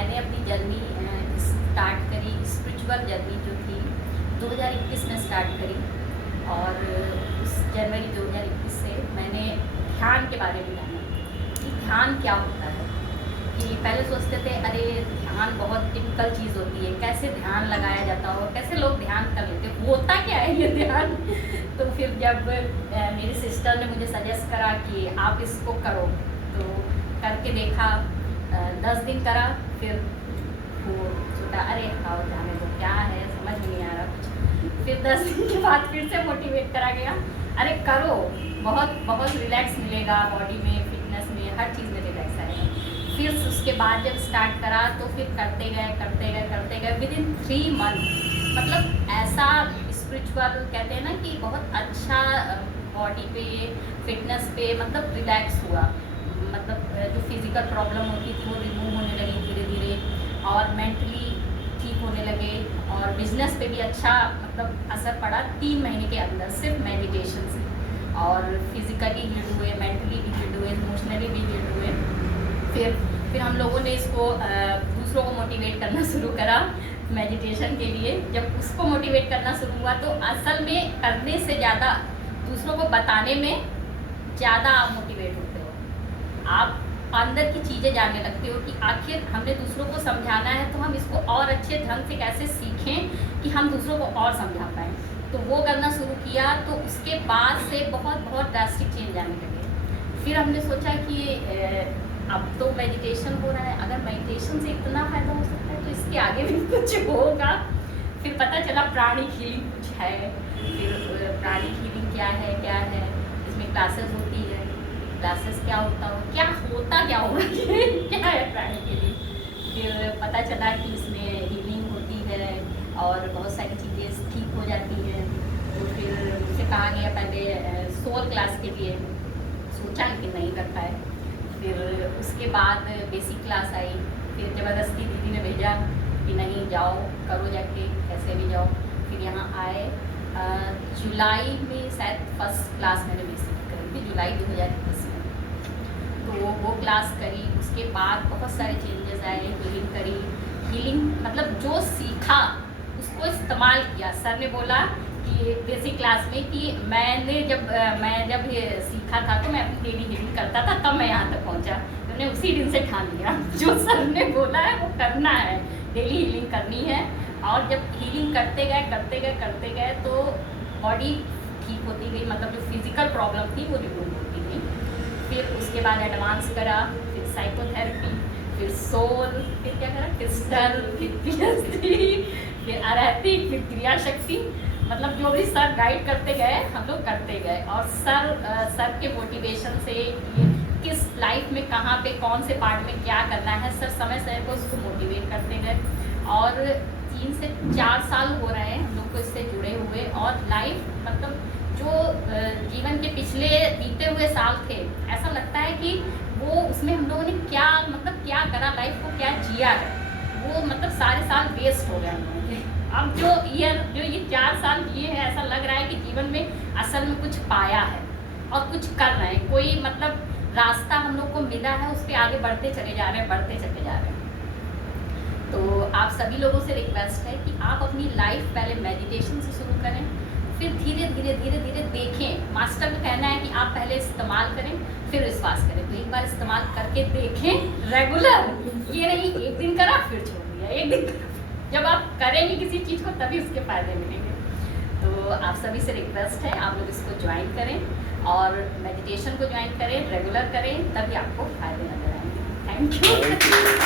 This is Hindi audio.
मैंने अपनी जर्नी स्टार्ट करी, स्पिरिचुअल जर्नी जो थी 2021 में स्टार्ट करी। और उस जनवरी 2021 से मैंने ध्यान के बारे में जाना कि ध्यान क्या होता है। कि पहले सोचते थे अरे ध्यान बहुत टिपिकल चीज़ होती है, कैसे ध्यान लगाया जाता हो, कैसे लोग ध्यान कर लेते, होता क्या है ये ध्यान। तो फिर जब मेरी सिस्टर ने मुझे सजेस्ट करा कि आप इसको करो, तो करके देखा, 10 दिन करा, फिर वो सोचा अरे हाँ जाने दो, क्या है समझ में नहीं आ रहा कुछ। फिर 10 दिन के बाद फिर से मोटिवेट करा गया, अरे करो, बहुत बहुत रिलैक्स मिलेगा बॉडी में, फिटनेस में, हर चीज़ में रिलैक्स आएगा। फिर उसके बाद जब स्टार्ट करा तो फिर करते गए विद इन 3 मंथ, मतलब ऐसा स्पिरिचुअल कहते हैं ना कि बहुत अच्छा बॉडी पे, फिटनेस पे मतलब रिलैक्स हुआ। मतलब जो फिज़िकल प्रॉब्लम होती थी वो रिमूव होने लगी धीरे धीरे, और मेंटली ठीक होने लगे, और बिजनेस पे भी अच्छा मतलब असर पड़ा 3 महीने के अंदर सिर्फ मेडिटेशन से। और फिज़िकली हिट हुए, मेंटली भी हिट हुए, इमोशनली भी हिट हुए। फिर हम लोगों ने इसको दूसरों को मोटिवेट करना शुरू करा मेडिटेशन के लिए। जब उसको मोटिवेट करना शुरू हुआ तो असल में करने से ज़्यादा दूसरों को बताने में ज़्यादा आप मोटिवेट होते हो। आप अंदर की चीज़ें जानने लगते हो कि आखिर हमने दूसरों को समझाना है तो हम इसको और अच्छे ढंग से कैसे सीखें कि हम दूसरों को और समझा पाएँ। तो वो करना शुरू किया, तो उसके बाद से बहुत ड्रास्टिक चेंज आने लगे। फिर हमने सोचा कि अब तो मेडिटेशन हो रहा है, अगर मेडिटेशन से इतना फ़ायदा हो सकता है तो इसके आगे भी कुछ होगा। फिर पता चला प्राणिक हीलिंग कुछ है। फिर प्राणिक हीलिंग क्या है, इसमें क्लासेस होती है, क्लासेस क्या होगा क्या है प्राणिक हीलिंग। फिर पता चला कि इसमें हीलिंग होती है और बहुत सारी चीज़ें ठीक हो जाती हैं। तो फिर मुझसे कहा गया पहले सोल क्लास के लिए, सोचा लेकिन नहीं कर पाए। फिर उसके बाद बेसिक क्लास आई, फिर ज़बरदस्ती दीदी ने भेजा कि नहीं जाओ, करो जाके, कैसे भी जाओ। फिर यहाँ आए, जुलाई में शायद फर्स्ट क्लास मैंने बेसिक करी थी, जुलाई 2021 में। तो वो क्लास करी, उसके बाद बहुत सारे चेंजेस आए, हीलिंग करी। हीलिंग मतलब जो सीखा उसको इस्तेमाल किया। सर ने बोला कि बेसिक क्लास में कि मैं जब ये सीखा था तो मैं अपनी डेली हीलिंग करता था, तब मैं यहाँ तक पहुँचा। मैंने उसी दिन से ठान लिया जो सर ने बोला है वो करना है, डेली हीलिंग करनी है। और जब हीलिंग करते गए तो बॉडी ठीक होती गई, मतलब जो फिज़िकल प्रॉब्लम थी वो रिमूव होती गई। फिर उसके बाद एडवांस करा, फिर साइकोथेरेपी, फिर सोल, फिर क्या करा, क्रिस्टल, फिर पीएचडी, फिर आरैतिक, फिर क्रिया शक्ति। मतलब जो भी सर गाइड करते गए हम लोग करते गए। और सर के मोटिवेशन से ये किस लाइफ में कहाँ पे कौन से पार्ट में क्या करना है, सर समय पर उसको मोटिवेट करते गए। और 3 से 4 साल हो रहे हैं हम लोग को इससे जुड़े हुए। और लाइफ मतलब जो जीवन के पिछले बीते हुए साल थे, ऐसा लगता है कि वो उसमें हम लोगों ने क्या करा, लाइफ को क्या जिया है, वो मतलब सारे साल वेस्ट हो गए हम लोगों के। अब जो ये 4 साल जिए हैं, ऐसा लग रहा है कि जीवन में असल में कुछ पाया है और कुछ कर रहे हैं, कोई मतलब रास्ता हम लोग को मिला है, उस पर आगे बढ़ते चले जा रहे हैं। तो आप सभी लोगों से रिक्वेस्ट है कि आप अपनी लाइफ पहले मेडिटेशन से शुरू करें, फिर धीरे धीरे देखें। मास्टर का कहना है कि आप पहले इस्तेमाल करें फिर विश्वास करें। तो एक बार इस्तेमाल करके देखें रेगुलर, ये नहीं एक दिन करा फिर छोड़ दिया, एक दिन करा। जब आप करेंगे किसी चीज़ को तभी उसके फ़ायदे मिलेंगे। तो आप सभी से रिक्वेस्ट है आप लोग इसको ज्वाइन करें और मेडिटेशन को ज्वाइन करें, रेगुलर करें, तभी आपको फ़ायदे नजर आएंगे। Thank you.